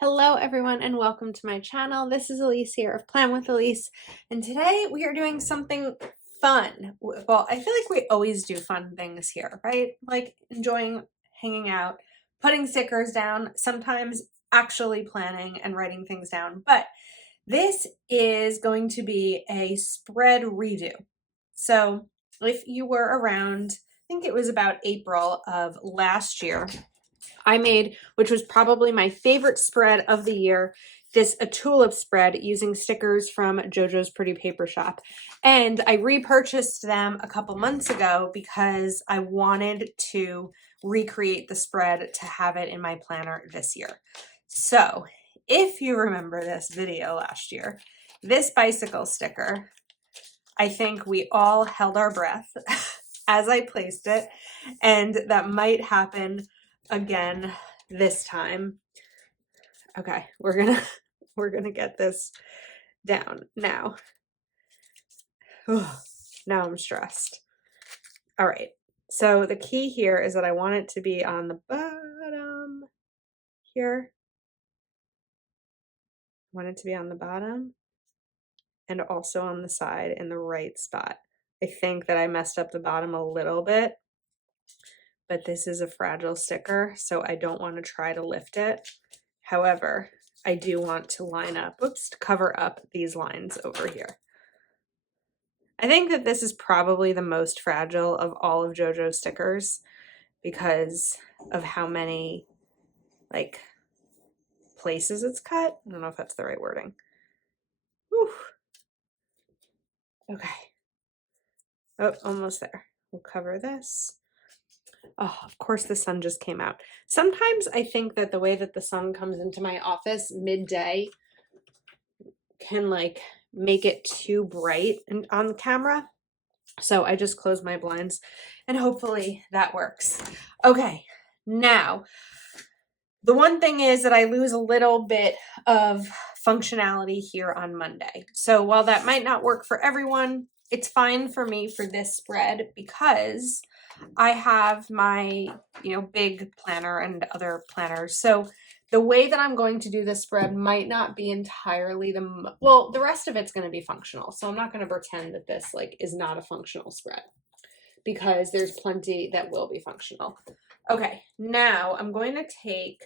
Hello everyone and welcome to my channel. This is Elise here of Plan with Elise, and today we are doing something fun. Well, I feel like we always do fun things here, right? Like enjoying hanging out, putting stickers down, sometimes actually planning and writing things down. But this is going to be a spread redo. So if you were around, I think it was about April of last year, I made, which was probably my favorite spread of the year, this a tulip spread using stickers from JoJo's Pretty Paper Shop. And I repurchased them a couple months ago because I wanted to recreate the spread to have it in my planner this year. So if you remember this video last year, this bicycle sticker, I think we all held our breath as I placed it, and that might happen again this time. Okay, we're gonna get this down now. Now I'm stressed. All right, so the key here is that I want it to be on the bottom here. I want it to be on the bottom and also on the side in the right spot. I think that I messed up the bottom a little bit, but this is a fragile sticker, so I don't want to try to lift it. However, I do want to line up, to cover up these lines over here. I think that this is probably the most fragile of all of JoJo's stickers because of how many, like, places it's cut. I don't know if that's the right wording. Whew. Okay. Oh, almost there. We'll cover this. Oh, of course the sun just came out. Sometimes I think that the way that the sun comes into my office midday can like make it too bright and on the camera. So I just closed my blinds and hopefully that works. Okay, now the one thing is that I lose a little bit of functionality here on Monday. So while that might not work for everyone, it's fine for me for this spread because I have my, big planner and other planners. So the way that I'm going to do this spread might not be entirely the rest of it's going to be functional. So I'm not going to pretend that this is not a functional spread because there's plenty that will be functional. Okay, now I'm going to take,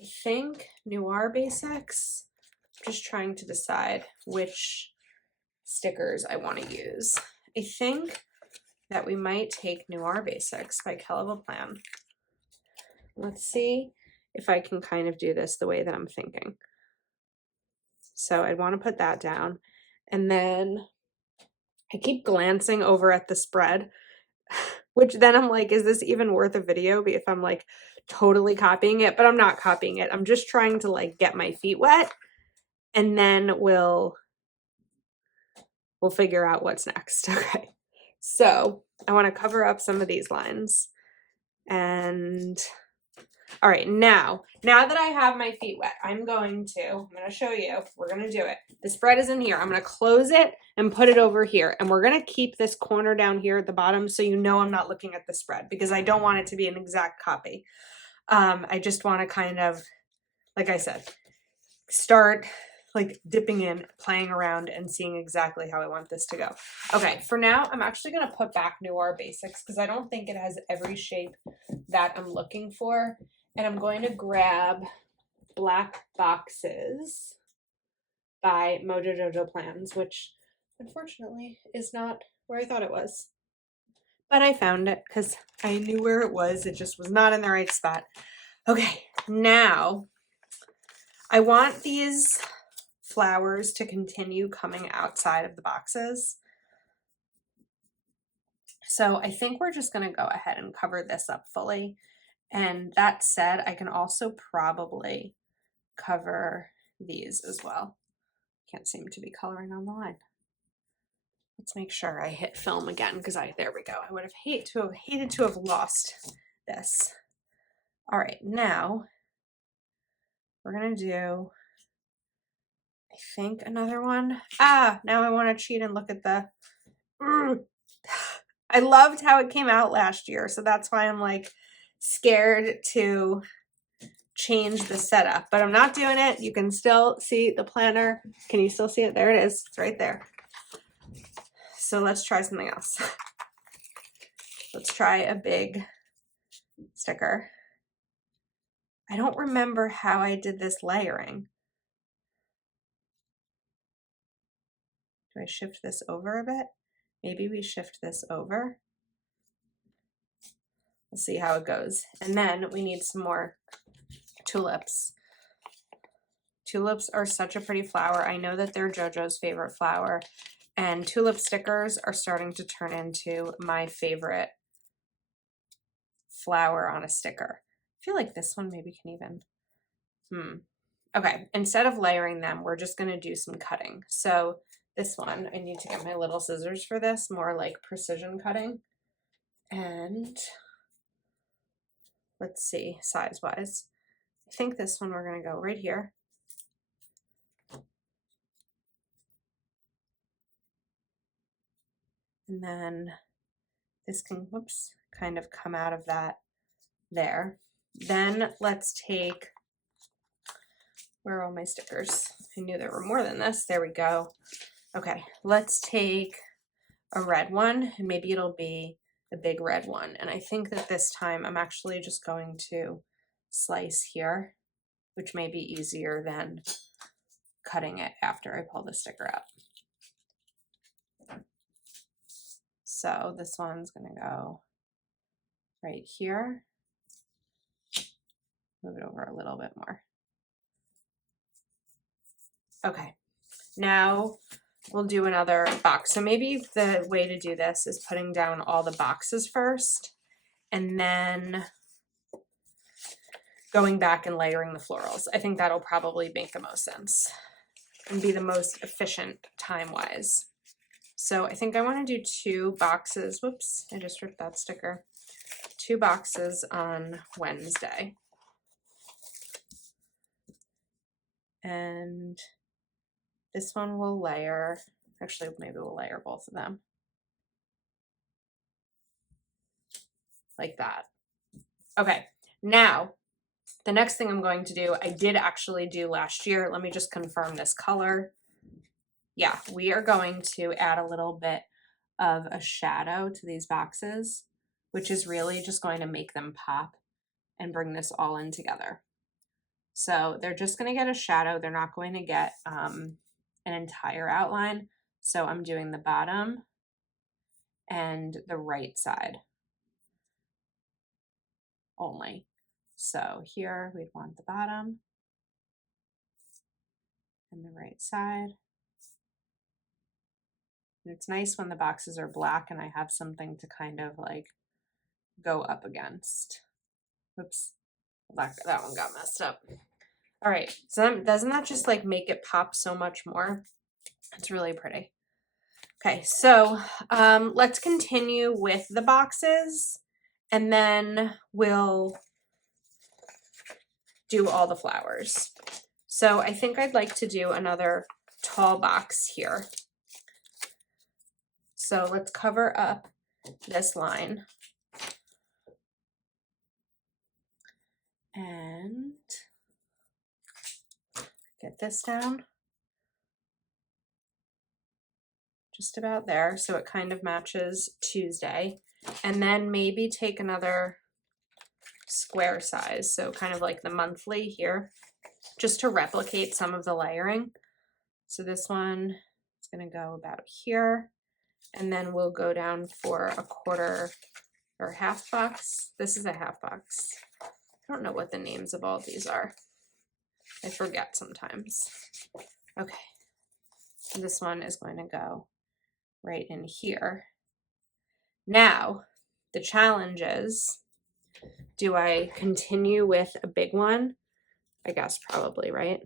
I think, Noir Basics. I'm just trying to decide which stickers I want to use. I think that we might take Noir Basics by Keleva Plan. Let's see if I can kind of do this the way that I'm thinking. So I'd want to put that down. And then I keep glancing over at the spread, which then I'm like, is this even worth a video if I'm like totally copying it? But I'm not copying it. I'm just trying to like get my feet wet, and then we'll figure out what's next. Okay. So I want to cover up some of these lines. And all right, now that I have my feet wet, I'm going to show you, we're going to do it. The spread is in here. I'm going to close it and put it over here. And we're going to keep this corner down here at the bottom so you know I'm not looking at the spread because I don't want it to be an exact copy. I just want to kind of, like I said, start like dipping in, playing around, and seeing exactly how I want this to go. Okay, for now, I'm actually going to put back Noir Basics because I don't think it has every shape that I'm looking for. And I'm going to grab Black Boxes by Mojo Jojo Plans, which unfortunately is not where I thought it was. But I found it because I knew where it was. It just was not in the right spot. Okay, now I want these flowers to continue coming outside of the boxes. So I think we're just going to go ahead and cover this up fully. And that said, I can also probably cover these as well. Can't seem to be coloring on the line. Let's make sure I hit film again because there we go. I would have hated to have lost this. All right, now we're gonna do, I think, another one. Now I want to cheat and look at the. I loved how it came out last year, so that's why I'm like scared to change the setup, but I'm not doing it. You can still see the planner. Can you still see it? There it is. It's right there. So let's try something else. Let's try a big sticker. I don't remember how I did this layering. Do I shift this over a bit? Maybe we shift this over. We'll see how it goes. And then we need some more tulips. Tulips are such a pretty flower. I know that they're JoJo's favorite flower, and tulip stickers are starting to turn into my favorite flower on a sticker. I feel like this one maybe can even, Okay, instead of layering them, we're just gonna do some cutting. So this one, I need to get my little scissors for this, more like precision cutting. And let's see, size-wise. I think this one we're gonna go right here. And then this can, whoops, kind of come out of that there. Then let's take, where are all my stickers? I knew there were more than this. There we go. Okay, let's take a red one, and maybe it'll be a big red one. And I think that this time I'm actually just going to slice here, which may be easier than cutting it after I pull the sticker out. So this one's gonna go right here. Move it over a little bit more. Okay, now we'll do another box. So maybe the way to do this is putting down all the boxes first and then going back and layering the florals. I think that'll probably make the most sense and be the most efficient time-wise. So I think I want to do 2 boxes. Whoops, I just ripped that sticker. 2 boxes on Wednesday. And this one will layer, actually maybe we'll layer both of them. Like that. Okay, now the next thing I'm going to do, I did actually do last year. Let me just confirm this color. Yeah, we are going to add a little bit of a shadow to these boxes, which is really just going to make them pop and bring this all in together. So they're just going to get a shadow. They're not going to get an entire outline. So I'm doing the bottom and the right side only. So here we'd want the bottom and the right side. And it's nice when the boxes are black and I have something to kind of like go up against. Oops, that one got messed up. All right, so doesn't that just like make it pop so much more? It's really pretty. Okay, so let's continue with the boxes and then we'll do all the flowers. So I think I'd like to do another tall box here. So let's cover up this line. And get this down. Just about there, so it kind of matches Tuesday. And then maybe take another square size, so kind of like the monthly here, just to replicate some of the layering. So this one is going to go about here, and then we'll go down for a quarter or half box. This is a half box. I don't know what the names of all of these are. I forget sometimes. Okay, and this one is going to go right in here. Now, the challenge is, do I continue with a big one? I guess probably, right?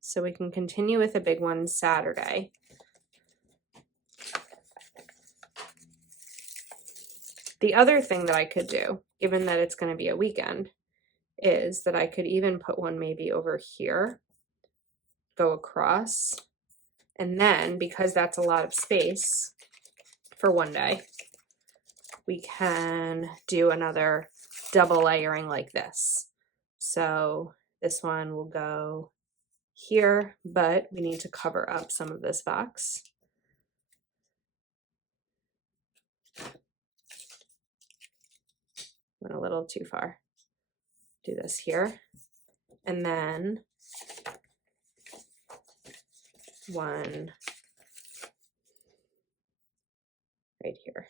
So we can continue with a big one Saturday. The other thing that I could do, given that it's going to be a weekend, is that I could even put one maybe over here, go across, and then because that's a lot of space for one day, we can do another double layering like this. So this one will go here, but we need to cover up some of this box. Went a little too far. Do this here. And then one right here.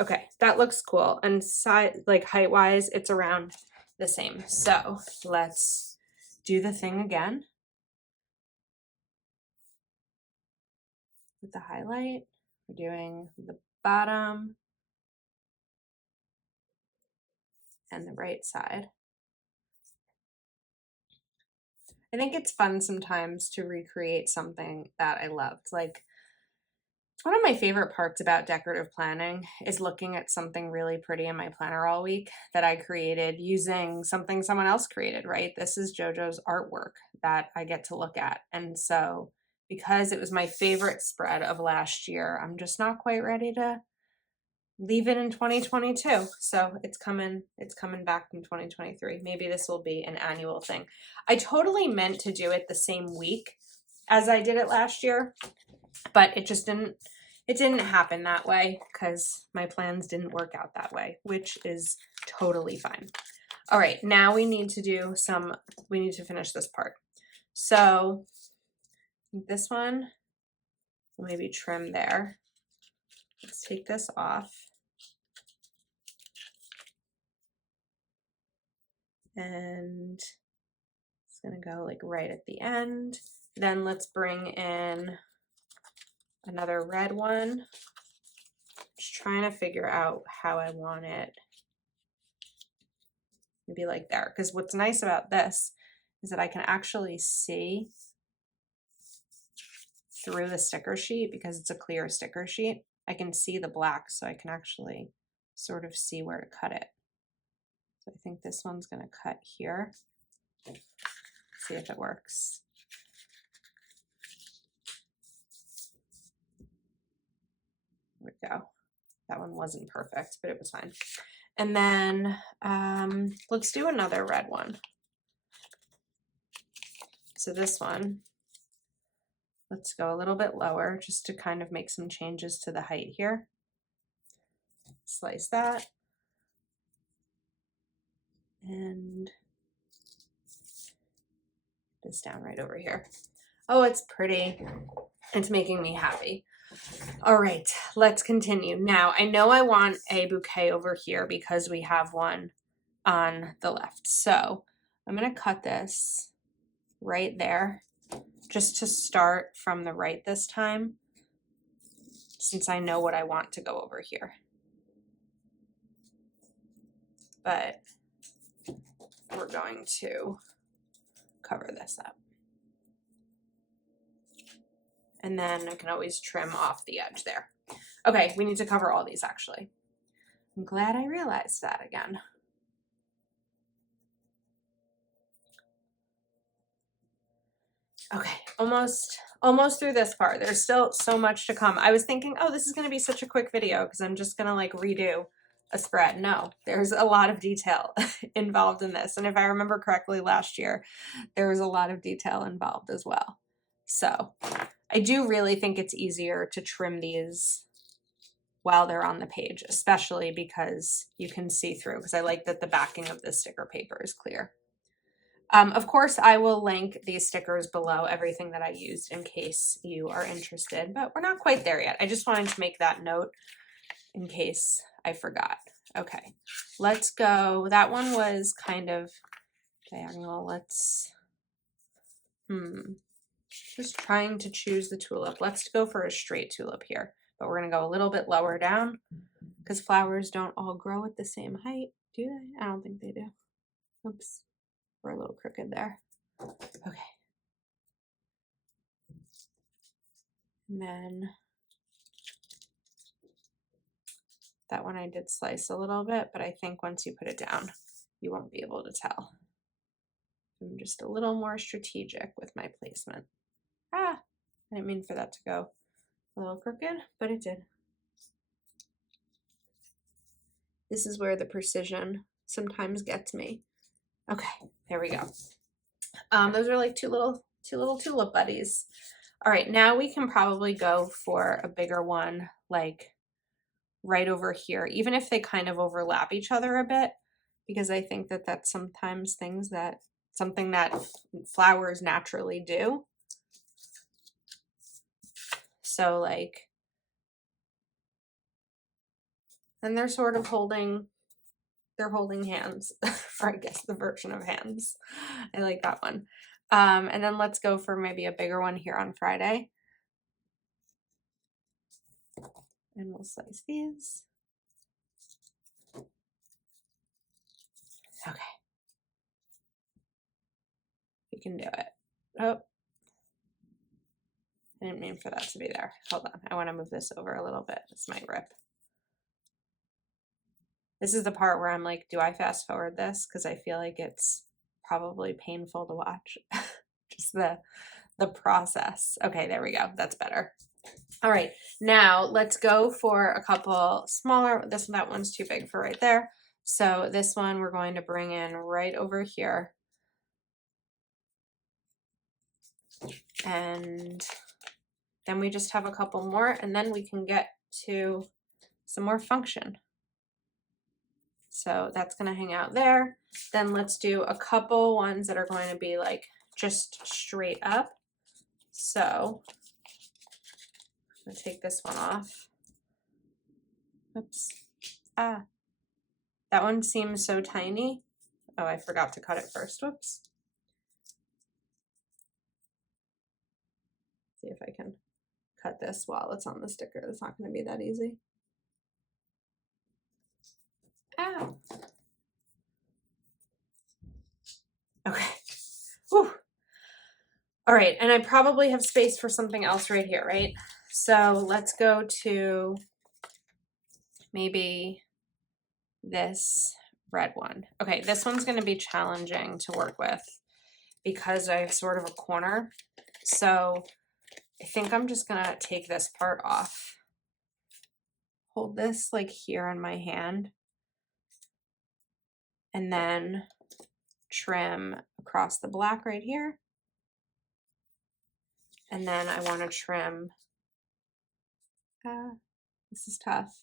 Okay, that looks cool. And side, like height wise, it's around the same. So let's do the thing again with the highlight. We're doing the bottom and the right side. I think it's fun sometimes to recreate something that I loved. Like, it's one of my favorite parts about decorative planning is looking at something really pretty in my planner all week that I created using something someone else created, right? This is JoJo's artwork that I get to look at. And so because it was my favorite spread of last year, I'm just not quite ready to leave it in 2022. So it's coming back in 2023. Maybe this will be an annual thing. I totally meant to do it the same week as I did it last year, but it didn't happen that way because my plans didn't work out that way, which is totally fine. All right, now we need to finish this part. So this one, maybe trim there. Let's take this off. And it's gonna go like right at the end. Then let's bring in another red one. Just trying to figure out how I want it. Maybe like there, because what's nice about this is that I can actually see through the sticker sheet because it's a clear sticker sheet. I can see the black, so I can actually sort of see where to cut it. So I think this one's gonna cut here. See if it works. There we go. That one wasn't perfect, but it was fine. And then let's do another red one. So this one, let's go a little bit lower just to kind of make some changes to the height here. Slice that. And this down right over here. Oh, it's pretty. It's making me happy. All right, let's continue. Now, I know I want a bouquet over here because we have one on the left. So I'm going to cut this right there just to start from the right this time, since I know what I want to go over here. But we're going to cover this up. And then I can always trim off the edge there. Okay, we need to cover all these actually. I'm glad I realized that again. Okay, almost through this part. There's still so much to come. I was thinking, oh, this is gonna be such a quick video because I'm just gonna like redo a spread. No, there's a lot of detail involved in this. And if I remember correctly last year, there was a lot of detail involved as well. So I do really think it's easier to trim these while they're on the page, especially because you can see through, because I like that the backing of the sticker paper is clear. Of course, I will link these stickers below, everything that I used in case you are interested, but we're not quite there yet. I just wanted to make that note in case I forgot. Okay, let's go. That one was kind of diagonal. Let's, just trying to choose the tulip. Let's go for a straight tulip here, but we're gonna go a little bit lower down because flowers don't all grow at the same height, do they? I don't think they do. Oops, we're a little crooked there. Okay. And then that one I did slice a little bit, but I think once you put it down, you won't be able to tell. I'm just a little more strategic with my placement. I didn't mean for that to go a little crooked, but it did. This is where the precision sometimes gets me. Okay, there we go. Those are like two little tulip buddies. All right, now we can probably go for a bigger one, like right over here, even if they kind of overlap each other a bit, because I think that that's sometimes something that flowers naturally do. So like, and they're sort of holding hands, or I guess the version of hands. I like that one. And then let's go for maybe a bigger one here on Friday. And we'll slice these. Okay. We can do it. Oh, I didn't mean for that to be there. Hold on. I want to move this over a little bit. This might rip. This is the part where I'm like, do I fast forward this? Because I feel like it's probably painful to watch. Just the process. Okay, there we go. That's better. All right, now let's go for a couple smaller. That one's too big for right there. So this one we're going to bring in right over here. And then we just have a couple more, and then we can get to some more function. So that's going to hang out there. Then let's do a couple ones that are going to be like just straight up. So I'm going to take this one off. Oops. Ah, that one seems so tiny. Oh, I forgot to cut it first. Whoops. See if I can cut this while it's on the sticker. It's not going to be that easy. Ow. Okay. Whew. All right, and I probably have space for something else right here, right? So let's go to maybe this red one. Okay, this one's going to be challenging to work with because I have sort of a corner. So I think I'm just going to take this part off. Hold this like here in my hand. And then trim across the black right here. And then I want to trim, this is tough.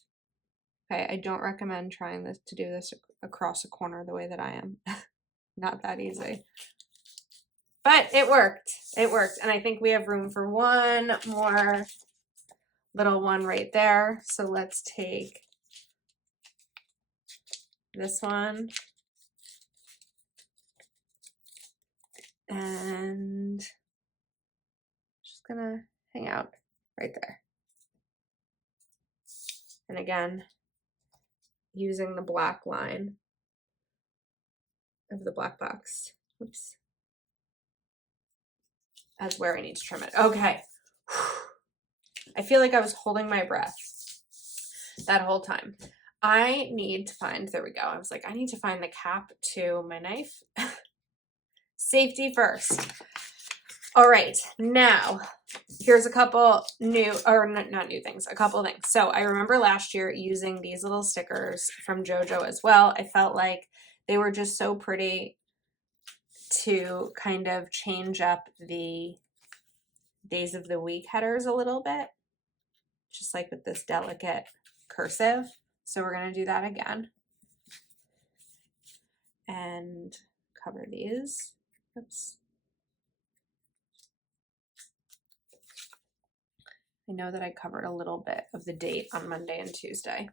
Okay, I don't recommend trying to do this across a corner the way that I am. Not that easy. But it worked. It worked. And I think we have room for one more little one right there. So let's take this one. And just gonna hang out right there. And again, using the black line of the black box, oops, as where I need to trim it. Okay. I feel like I was holding my breath that whole time. I need to find, there we go. I was like, I need to find the cap to my knife. Safety first. All right, now here's a couple new, or not new things, a couple things. So I remember last year using these little stickers from JoJo as well. I felt like they were just so pretty to kind of change up the days of the week headers a little bit, just like with this delicate cursive. So we're going to do that again and cover these. Oops. I know that I covered a little bit of the date on Monday and Tuesday.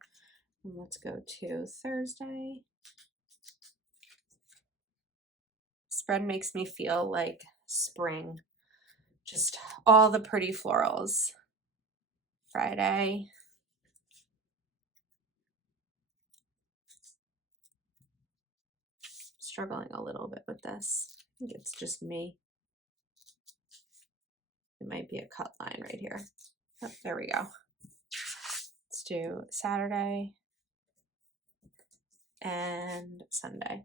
And let's go to Thursday. Spread makes me feel like spring. Just all the pretty florals. Friday. Struggling a little bit with this. I think it's just me. It might be a cut line right here. Oh, there we go. Let's do Saturday and Sunday.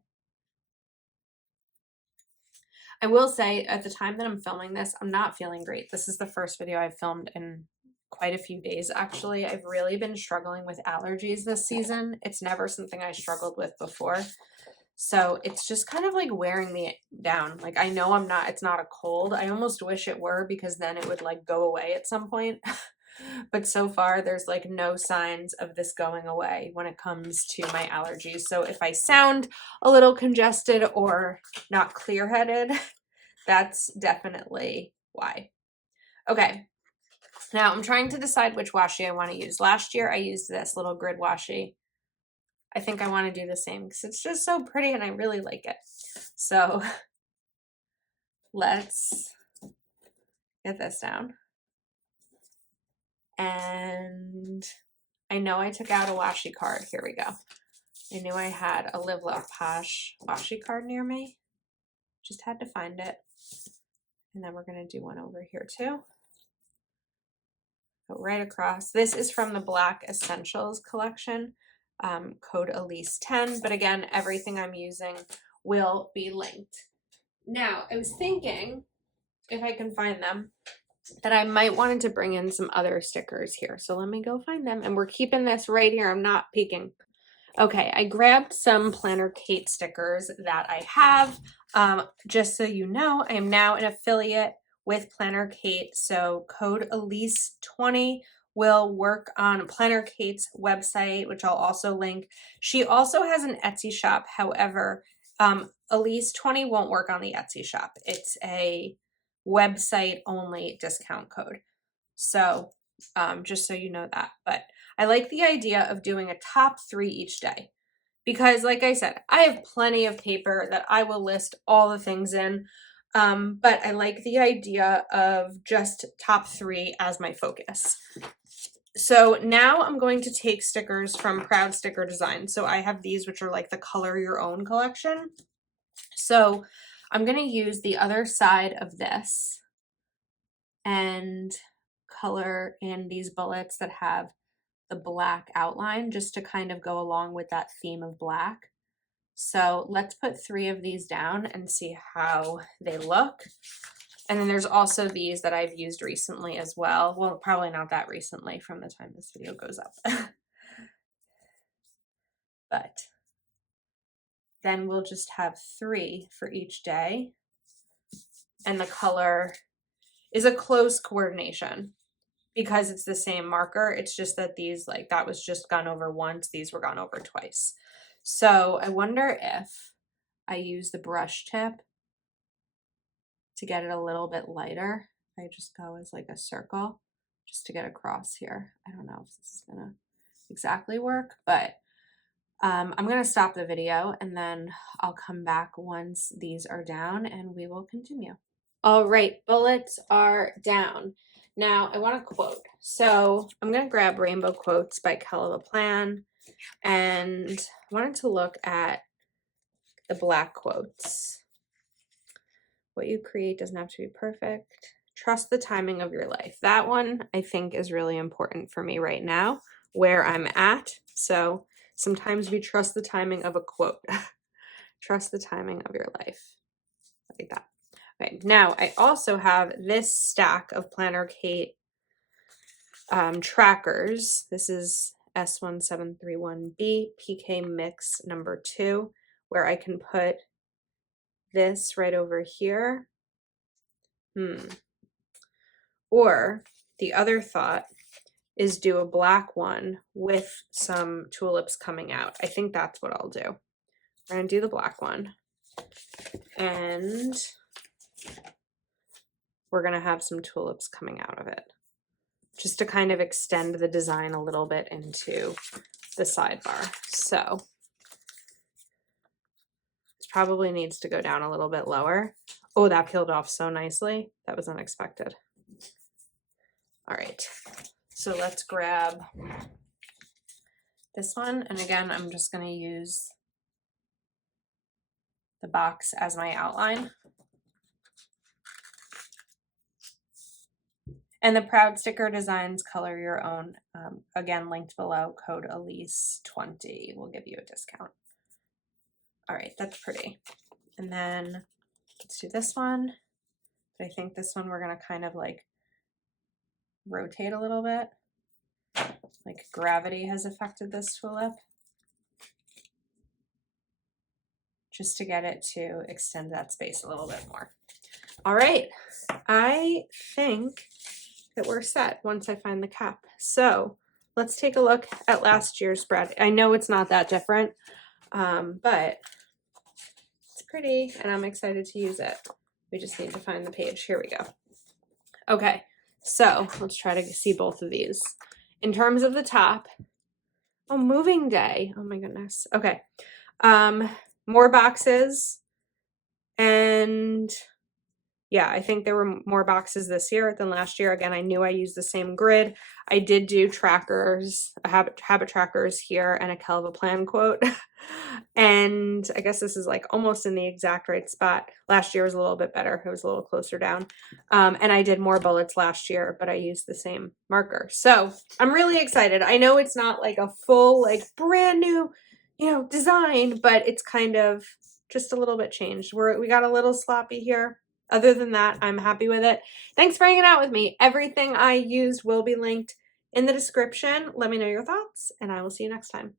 I will say at the time that I'm filming this, I'm not feeling great. This is the first video I've filmed in quite a few days, actually. I've really been struggling with allergies this season. It's never something I struggled with before. So it's just kind of like wearing me down. Like I know it's not a cold. I almost wish it were because then it would like go away at some point. But so far there's like no signs of this going away when it comes to my allergies. So if I sound a little congested or not clear-headed, that's definitely why. Okay. Now I'm trying to decide which washi I want to use. Last year I used this little grid washi. I think I want to do the same because it's just so pretty and I really like it. So let's get this down. And I know I took out a washi card. Here we go. I knew I had a Live Love Posh washi card near me. Just had to find it. And then we're going to do one over here too. Go right across. This is from the Black Essentials collection. Code Elise10. But again, everything I'm using will be linked. Now, I was thinking, if I can find them, that I might wanted to bring in some other stickers here. So let me go find them. And we're keeping this right here. I'm not peeking. Okay, I grabbed some Planner Kate stickers that I have. Just so you know, I am now an affiliate with Planner Kate. So code Elise20 will work on Planner Kate's website, which I'll also link. She also has an Etsy shop. However, Elise20 won't work on the Etsy shop. It's a website only discount code. So just so you know that. But I like the idea of doing a top 3 each day because like I said, I have plenty of paper that I will list all the things in. But I like the idea of just top 3 as my focus. So now I'm going to take stickers from Proud Sticker Design. So I have these, which are like the Color Your Own collection. So I'm going to use the other side of this and color in these bullets that have the black outline just to kind of go along with that theme of black. So let's put 3 of these down and see how they look. And then there's also these that I've used recently as well. Well, probably not that recently from the time this video goes up. But then we'll just have 3 for each day. And the color is a close coordination because it's the same marker. It's just that these, like, that was just gone over once. These were gone over twice. So I wonder if I use the brush tip to get it a little bit lighter. I just go as like a circle just to get across here. I don't know if this is gonna exactly work, but I'm gonna stop the video and then I'll come back once these are down and we will continue. All right, bullets are down. Now I want to quote. So I'm gonna grab Rainbow Quotes by Kelly LaPlante, and I wanted to look at the black quotes. What you create doesn't have to be perfect. Trust the timing of your life. That one I think is really important for me right now, where I'm at. So sometimes we trust the timing of a quote. Trust the timing of your life. Like that. Okay, now I also have this stack of Planner Kate trackers. This is S1731B PK Mix number 2, where I can put this right over here. Or the other thought is do a black one with some tulips coming out. I think that's what I'll do. We're going to do the black one. And we're going to have some tulips coming out of it, just to kind of extend the design a little bit into the sidebar. So this probably needs to go down a little bit lower. Oh, that peeled off so nicely. That was unexpected. All right, so let's grab this one. And again, I'm just going to use the box as my outline. And the Proud Sticker Designs Color Your Own, again, linked below, code Elise20 will give you a discount. All right, that's pretty. And then let's do this one. But I think this one we're going to kind of like rotate a little bit. Like gravity has affected this tulip. just to get it to extend that space a little bit more. All right, I think that we're set once I find the cap. So let's take a look at last year's spread. I know it's not that different, but it's pretty and I'm excited to use it. We just need to find the page. Here we go. Okay, so let's try to see both of these. In terms of the top, oh, moving day. Oh my goodness. Okay. More boxes, and yeah, I think there were more boxes this year than last year. Again, I knew I used the same grid. I did do trackers, habit trackers here, and a Kelva plan quote. And I guess this is like almost in the exact right spot. Last year was a little bit better. It was a little closer down. And I did more bullets last year, but I used the same marker. So I'm really excited. I know it's not like a full, like brand new, design, but it's kind of just a little bit changed. We got a little sloppy here. Other than that, I'm happy with it. Thanks for hanging out with me. Everything I used will be linked in the description. Let me know your thoughts, and I will see you next time.